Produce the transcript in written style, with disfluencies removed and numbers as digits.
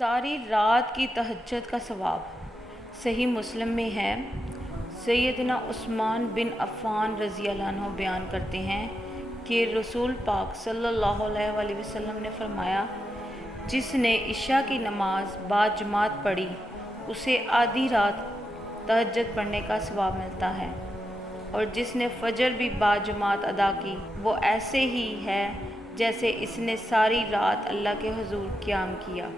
सारी रात की तहज्जुद का सवाब। सही मुस्लिम में है, सैयदना उस्मान बिन अफ़्फ़ान रज़ी अल्लाह अन्हु बयान करते हैं कि रसूल पाक सल्लल्लाहु अलैहि वसल्लम ने फरमाया, जिसने इशा की नमाज बाजमात पढ़ी उसे आधी रात तहज्जुद पढ़ने का सवाब मिलता है, और जिसने फ़जर भी बाजमात अदा की वो ऐसे ही है जैसे इसने सारी रात अल्लाह के हुज़ूर क़याम किया।